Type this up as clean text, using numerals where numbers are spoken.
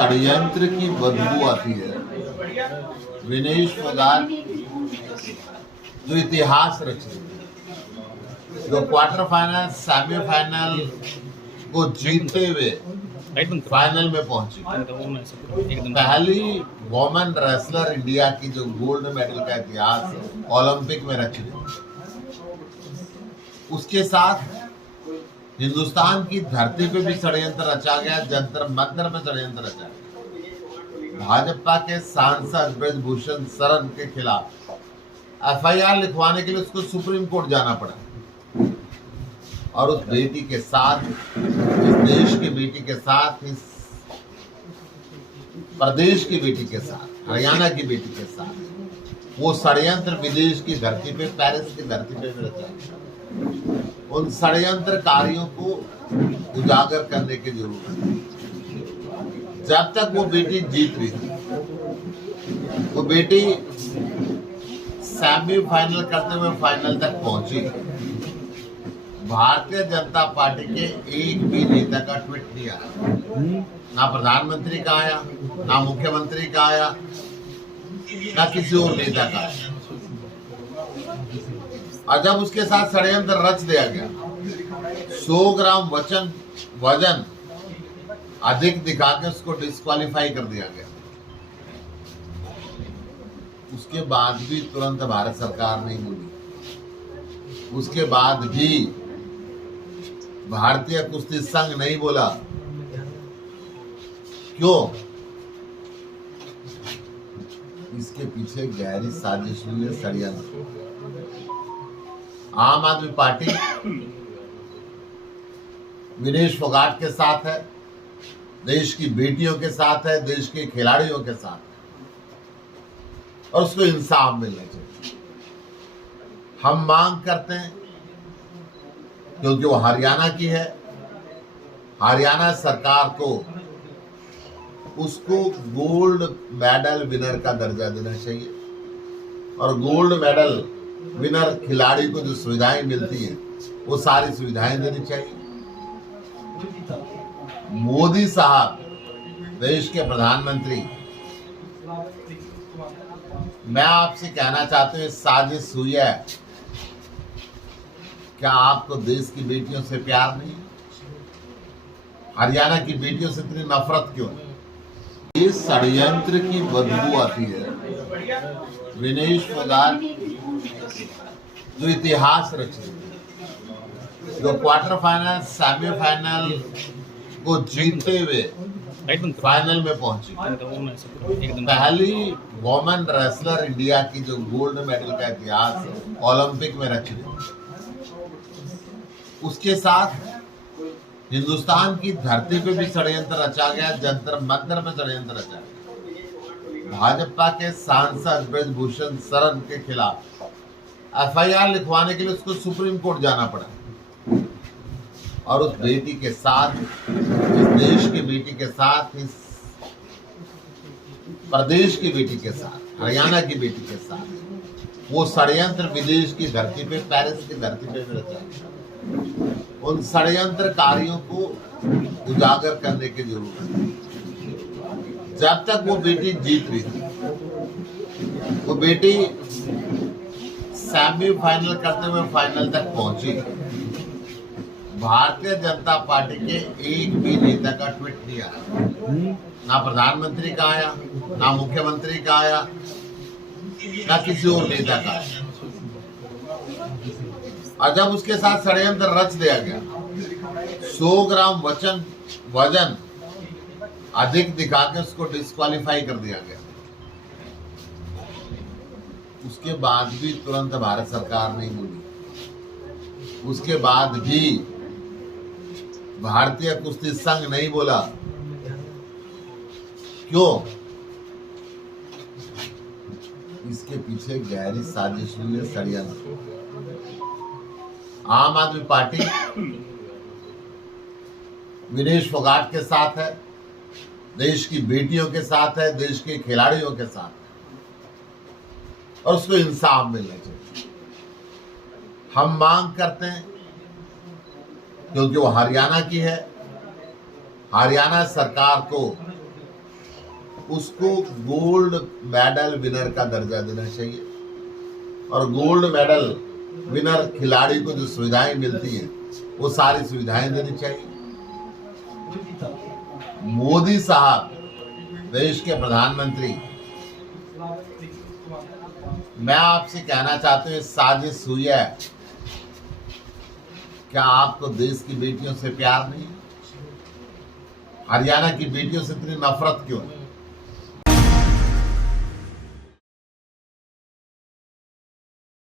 षड्यंत्र की बदबू आती है। विनेश फोगाट जो इतिहास रचे, जो क्वार्टर फाइनल सेमीफाइनल को जीतते हुए फाइनल में पहुंची, पहली वोमेन रेसलर इंडिया की जो गोल्ड मेडल का इतिहास ओलंपिक में रची, उसके साथ हिंदुस्तान की धरती पे भी षड्यंत्र रचा गया, जंतर मंतर में षड्यंत्र रचा गया। भाजपा के सांसद ब्रजभूषण शरण के खिलाफ एफआईआर लिखवाने के लिए उसको सुप्रीम कोर्ट जाना पड़ा, और उस बेटी के साथ, इस देश की बेटी के साथ, इस प्रदेश की बेटी के साथ, हरियाणा की बेटी के साथ वो षड्यंत्र विदेश की धरती पे, पेरिस की धरती पे रचा गया। उन षड्यंत्रकारियों को उजागर करने की जरूरत है। जब तक वो बेटी जीत रही थी, वो बेटी सेमीफाइनल करते हुए फाइनल तक पहुंची, भारतीय जनता पार्टी के एक भी नेता का ट्वीट नहीं आया, ना प्रधानमंत्री का आया, ना मुख्यमंत्री का आया, ना किसी और नेता का आया। और जब उसके साथ षड्यंत्र रच दिया गया, 100 ग्राम वजन अधिक दिखा के उसको डिस्क्वालीफाई कर दिया गया। उसके बाद भी तुरंत भारत सरकार नहीं बोली, उसके बाद भी भारतीय कुश्ती संघ नहीं बोला। क्यों? इसके पीछे गहरी साजिश हुई है, षड्यंत्र। आम आदमी पार्टी विनेश फोगाट के साथ है, देश की बेटियों के साथ है, देश के खिलाड़ियों के साथ है, और उसको इंसाफ मिलना चाहिए। हम मांग करते हैं, क्योंकि वो हरियाणा की है, हरियाणा सरकार को उसको गोल्ड मेडल विनर का दर्जा देना चाहिए, और गोल्ड मेडल विनर खिलाड़ी को जो सुविधाएं मिलती हैं वो सारी सुविधाएं देनी चाहिए। मोदी साहब, देश के प्रधानमंत्री, मैं आपसे कहना चाहता हूं, साजिश हुई है। क्या आपको देश की बेटियों से प्यार नहीं? हरियाणा की बेटियों से इतनी नफरत क्यों है? ये षड्यंत्र की बदबू आती है। विनेश फोगाट जो इतिहास रचे, जो क्वार्टर फाइनल सेमीफाइनल को जीतते हुए फाइनल में पहुंची, पहली वोमेन रेसलर इंडिया की जो गोल्ड मेडल का इतिहास ओलंपिक में रची, उसके साथ हिंदुस्तान की धरती पे भी षड्यंत्र रचा गया, जंतर मंतर में षड्यंत्र रचा गया। भाजपा के सांसद ब्रजभूषण शरण के खिलाफ एफआईआर लिखवाने के लिए उसको सुप्रीम कोर्ट जाना पड़ा, और उस बेटी के साथ, इस देश की बेटी के साथ, इस प्रदेश की बेटी के साथ, हरियाणा की बेटी के साथ वो षड्यंत्र विदेश की धरती पे, पेरिस की धरती पे रचा गया। उन षड्यंत्रकारियों को उजागर करने की जरूरत है। जब तक वो बेटी जीत रही थी, वो बेटी सेमीफाइनल करते हुए फाइनल तक पहुंची, भारतीय जनता पार्टी के एक भी नेता का ट्वीट नहीं आया, ना प्रधानमंत्री का आया, ना मुख्यमंत्री का आया, ना किसी और नेता का आया। और जब उसके साथ षड्यंत्र रच दिया गया, 100 ग्राम वजन अधिक दिखा के उसको डिस्क्वालीफाई कर दिया गया। उसके बाद भी तुरंत भारत सरकार नहीं बोली, उसके बाद भी भारतीय कुश्ती संघ नहीं बोला। क्यों? इसके पीछे गहरी साजिश हुई है, षड्यंत्र। आम आदमी पार्टी विनेश फोगाट के साथ है, देश की बेटियों के साथ है, देश के खिलाड़ियों के साथ है, और उसको इंसाफ मिलना चाहिए। हम मांग करते हैं, क्योंकि वो हरियाणा की है, हरियाणा सरकार को उसको गोल्ड मेडल विनर का दर्जा देना चाहिए और गोल्ड मेडल विनर खिलाड़ी को जो सुविधाएं मिलती हैं वो सारी सुविधाएं देनी चाहिए। मोदी साहब देश के प्रधानमंत्री, मैं आपसे कहना चाहता हूं इस साजिश हुई है, क्या आपको देश की बेटियों से प्यार नहीं? हरियाणा की बेटियों से इतनी नफरत क्यों है?